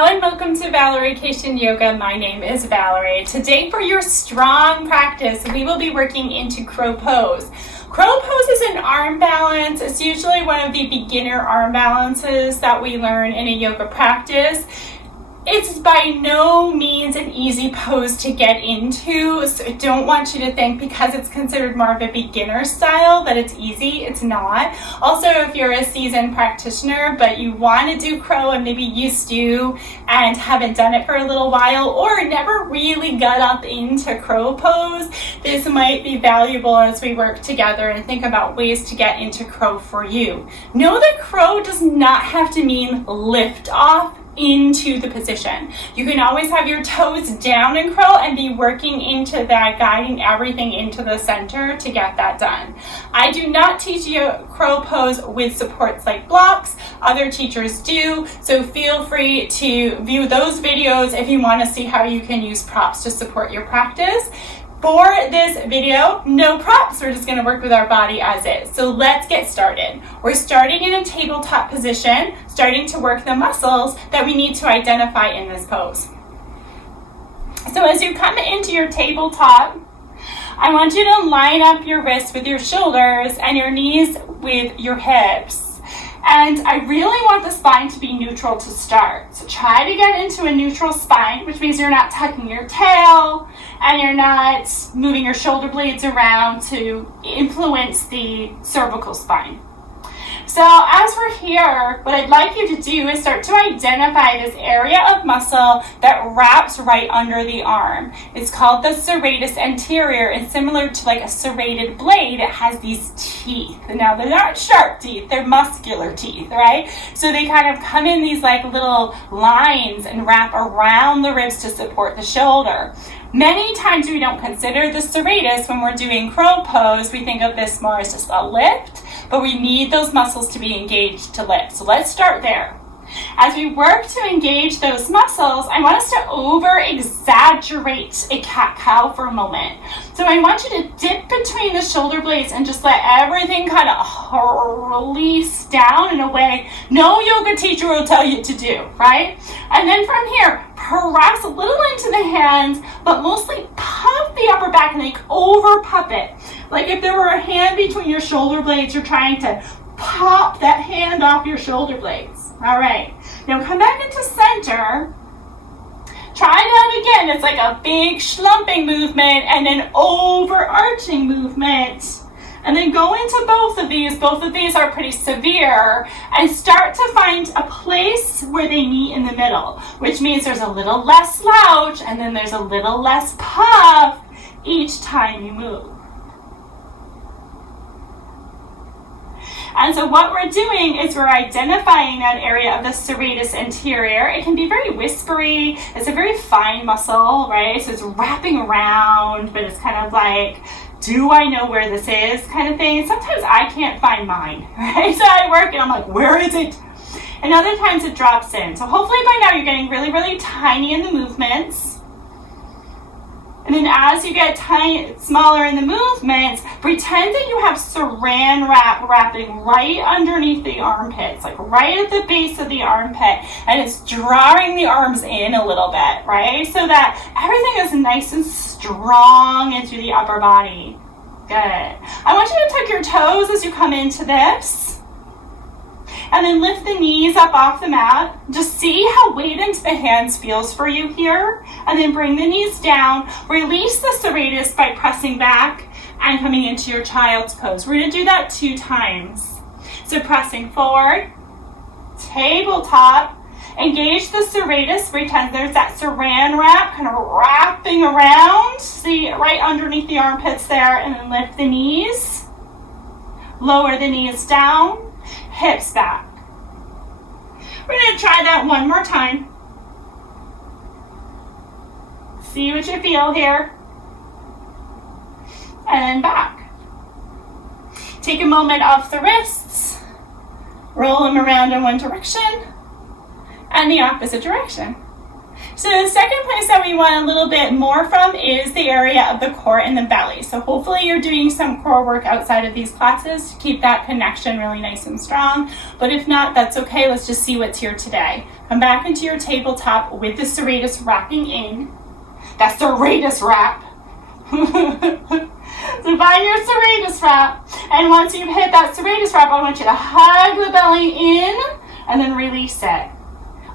Hello and welcome to Valerie Yoga. My name is Valerie. Today for your strong practice, we will be working into crow pose. Crow pose is an arm balance. It's usually one of the beginner arm balances that we learn in a yoga practice. It's by no means an easy pose to get into, so I don't want you to think because it's considered more of a beginner style that it's easy. It's not. Also, if you're a seasoned practitioner but you want to do crow and maybe used to and haven't done it for a little while or never really got up into crow pose, this might be valuable as we work together and think about ways to get into crow for you. Know that crow does not have to mean lift off into the position. You can always have your toes down in crow and be working into that, guiding everything into the center to get that done. I do not teach you crow pose with supports like blocks. Other teachers do, so feel free to view those videos if you want to see how you can use props to support your practice. For this video, no props. We're just going to work with our body as is. So let's get started. We're starting in a tabletop position, starting to work the muscles that we need to identify in this pose. So as you come into your tabletop, I want you to line up your wrists with your shoulders and your knees with your hips. And I really want the spine to be neutral to start. So try to get into a neutral spine, which means you're not tucking your tail and you're not moving your shoulder blades around to influence the cervical spine. So as we're here, what I'd like you to do is start to identify this area of muscle that wraps right under the arm. It's called the serratus anterior, and similar to like a serrated blade, it has these teeth. Now they're not sharp teeth, they're muscular teeth, right? So they kind of come in these like little lines and wrap around the ribs to support the shoulder. Many times we don't consider the serratus when we're doing crow pose. We think of this more as just a lift, but we need those muscles to be engaged to lift. So let's start there. As we work to engage those muscles, I want us to over-exaggerate a cat-cow for a moment. So I want you to dip between the shoulder blades and just let everything kind of release down in a way no yoga teacher will tell you to do, right? And then from here, press a little into the hands, but mostly puff the upper back and like over-puff it. Like if there were a hand between your shoulder blades, you're trying to pop that hand off your shoulder blades. All right, now come back into center. Try that again. It's like a big schlumping movement and an overarching movement. And then go into both of these. Both of these are pretty severe. And start to find a place where they meet in the middle, which means there's a little less slouch and then there's a little less puff each time you move. And so what we're doing is we're identifying that area of the serratus anterior. It can be very whispery. It's a very fine muscle, right? So it's wrapping around, but it's kind of like, do I know where this is kind of thing. Sometimes I can't find mine, right? So I work and I'm like, where is it? And other times it drops in. So hopefully by now you're getting really, really tiny in the movements. And then as you get smaller in the movements, pretend that you have saran wrap wrapping right underneath the armpits, like right at the base of the armpit, and it's drawing the arms in a little bit, right? So that everything is nice and strong into the upper body. Good. I want you to tuck your toes as you come into this. And then lift the knees up off the mat. Just see how weight into the hands feels for you here. And then bring the knees down. Release the serratus by pressing back and coming into your child's pose. We're going to do that 2 times. So pressing forward, tabletop, engage the serratus. Pretend there's that saran wrap kind of wrapping around. See, right underneath the armpits there. And then lift the knees. Lower the knees down. Hips back. We're going to try that one more time. See what you feel here. And then back. Take a moment off the wrists. Roll them around in one direction and the opposite direction. So the second place that we want a little bit more from is the area of the core and the belly. So hopefully you're doing some core work outside of these classes to keep that connection really nice and strong. But if not, that's okay. Let's just see what's here today. Come back into your tabletop with the serratus wrapping in. That serratus wrap. So find your serratus wrap. And once you've hit that serratus wrap, I want you to hug the belly in and then release it.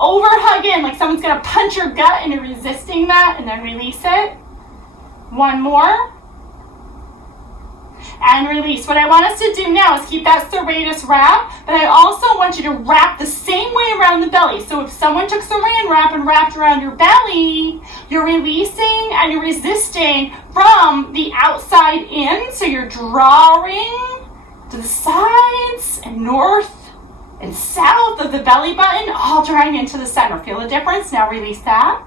Over hug in, like someone's gonna punch your gut and you're resisting that, and then release it. One more. And release. What I want us to do now is keep that serratus wrap, but I also want you to wrap the same way around the belly. So if someone took saran wrap and wrapped around your belly, you're releasing and you're resisting from the outside in. So you're drawing to the sides and north and south of the belly button, all drawing into the center. Feel the difference? Now release that.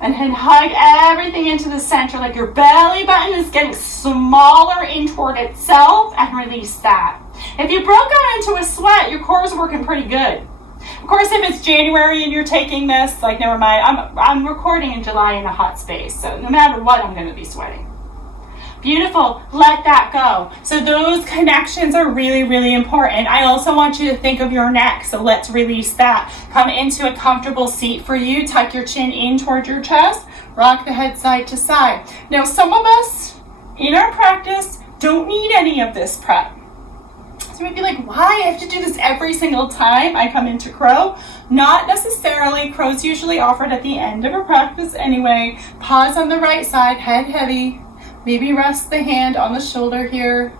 And then hug everything into the center, like your belly button is getting smaller in toward itself, and release that. If you broke out into a sweat, your core is working pretty good. Of course, if it's January and you're taking this, like never mind, I'm recording in July in a hot space, so no matter what, I'm gonna be sweating. Beautiful, let that go. So those connections are really, really important. I also want you to think of your neck, so let's release that. Come into a comfortable seat for you, tuck your chin in toward your chest, rock the head side to side. Now some of us in our practice don't need any of this prep. So you might be like, why? I have to do this every single time I come into crow. Not necessarily. Crow's usually offered at the end of a practice anyway. Pause on the right side, head heavy. Maybe rest the hand on the shoulder here.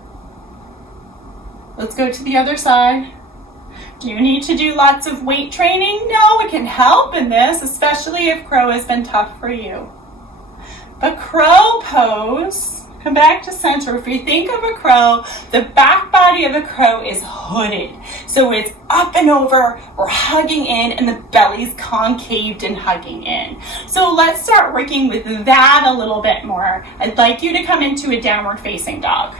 Let's go to the other side. Do you need to do lots of weight training? No, it can help in this, especially if crow has been tough for you. But crow pose, come back to center. If you think of a crow, the back body of the crow is hooded. So it's up and over, we're hugging in, and the belly's concaved and hugging in. So let's start working with that a little bit more. I'd like you to come into a downward facing dog.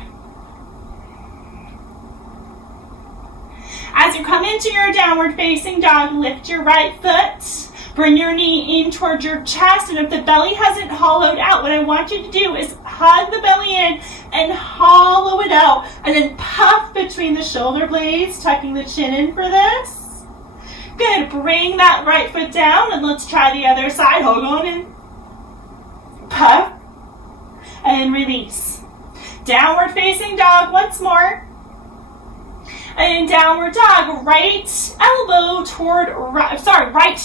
As you come into your downward facing dog, lift your right foot. Bring your knee in towards your chest, and if the belly hasn't hollowed out, what I want you to do is hug the belly in and hollow it out, and then puff between the shoulder blades, tucking the chin in for this. Good, bring that right foot down, and let's try the other side. Hold on and puff, and release. Downward facing dog once more. And downward dog, right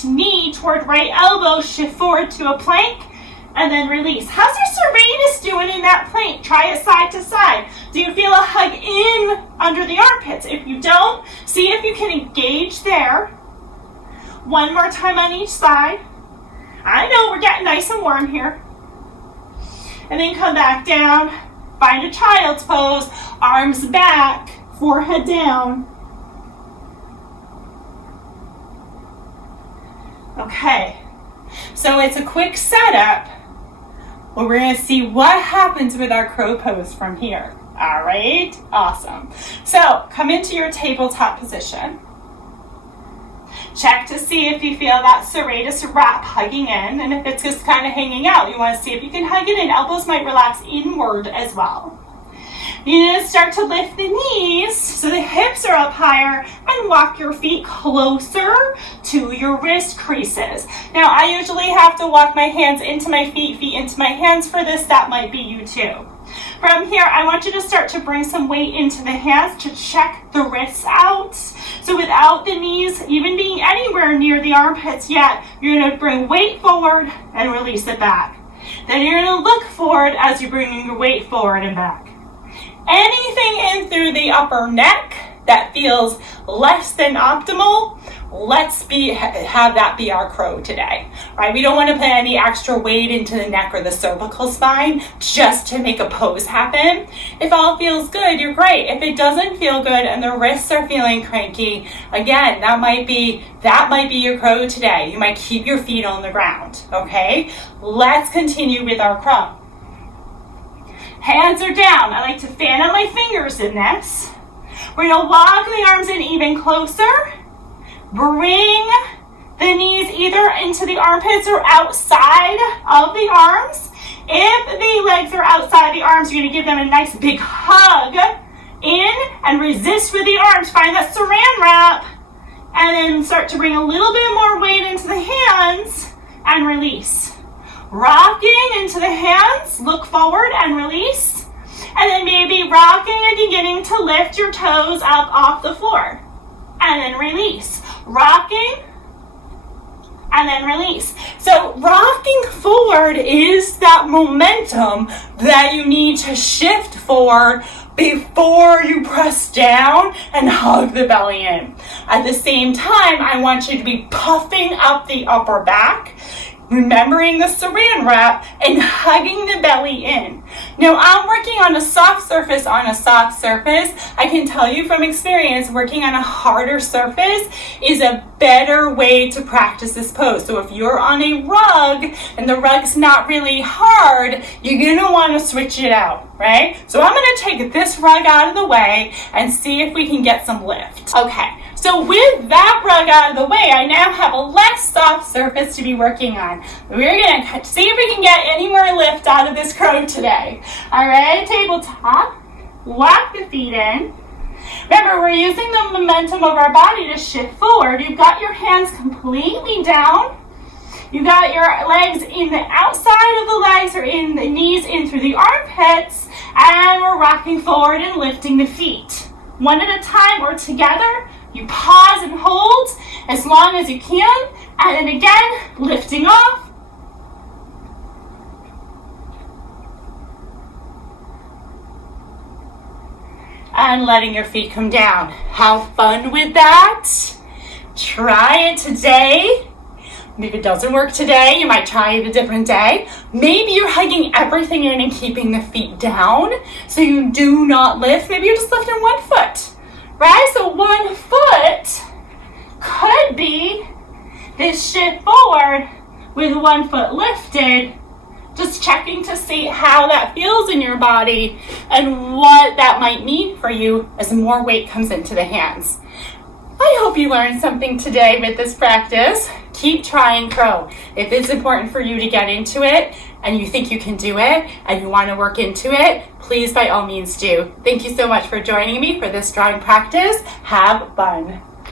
knee toward right elbow, shift forward to a plank, and then release. How's your serratus doing in that plank? Try it side to side. Do you feel a hug in under the armpits? If you don't, see if you can engage there. One more time on each side. I know we're getting nice and warm here. And then come back down, find a child's pose, arms back, forehead down. Okay, so it's a quick setup where we're going to see what happens with our crow pose from here. All right, awesome. So come into your tabletop position. Check to see if you feel that serratus wrap hugging in, and if it's just kind of hanging out, you want to see if you can hug it in. Elbows might relax inward as well. You're going to start to lift the knees so the hips are up higher, and walk your feet closer to your wrist creases. Now, I usually have to walk my hands into my feet into my hands for this. That might be you too. From here, I want you to start to bring some weight into the hands to check the wrists out. So without the knees even being anywhere near the armpits yet, you're going to bring weight forward and release it back. Then you're going to look forward as you're bringing your weight forward and back. Anything in through the upper neck that feels less than optimal, let's have that be our crow today, right? We don't want to put any extra weight into the neck or the cervical spine just to make a pose happen. If all feels good, you're great. If it doesn't feel good and the wrists are feeling cranky, again, that might be your crow today. You might keep your feet on the ground, okay? Let's continue with our crow. Hands are down. I like to fan out my fingers in this. We're going to walk the arms in even closer. Bring the knees either into the armpits or outside of the arms. If the legs are outside the arms, you're going to give them a nice big hug in and resist with the arms. Find that saran wrap and then start to bring a little bit more weight into the hands and release. Rocking into the hands, look forward and release. And then maybe rocking and beginning to lift your toes up off the floor. And then release. Rocking and then release. So rocking forward is that momentum that you need to shift forward before you press down and hug the belly in. At the same time, I want you to be puffing up the upper back, remembering the saran wrap and hugging the belly in. Now I'm working on a soft surface on a soft surface. I can tell you from experience, working on a harder surface is a better way to practice this pose. So if you're on a rug and the rug's not really hard, you're gonna wanna switch it out, right? So I'm gonna take this rug out of the way and see if we can get some lift. Okay. So with that rug out of the way, I now have a less soft surface to be working on. We're going to see if we can get any more lift out of this crow today. All right, tabletop. Walk the feet in. Remember, we're using the momentum of our body to shift forward. You've got your hands completely down. You've got your legs in the outside of the legs or in the knees in through the armpits. And we're rocking forward and lifting the feet. One at a time or together. You pause and hold as long as you can, and then again, lifting off. And letting your feet come down. Have fun with that. Try it today. If it doesn't work today, you might try it a different day. Maybe you're hugging everything in and keeping the feet down, so you do not lift. Maybe you're just lifting one foot. Right? So one foot could be this shift forward with one foot lifted, just checking to see how that feels in your body and what that might mean for you as more weight comes into the hands. I hope you learned something today with this practice. Keep trying crow. If it's important for you to get into it and you think you can do it and you want to work into it, please by all means do. Thank you so much for joining me for this drawing practice. Have fun.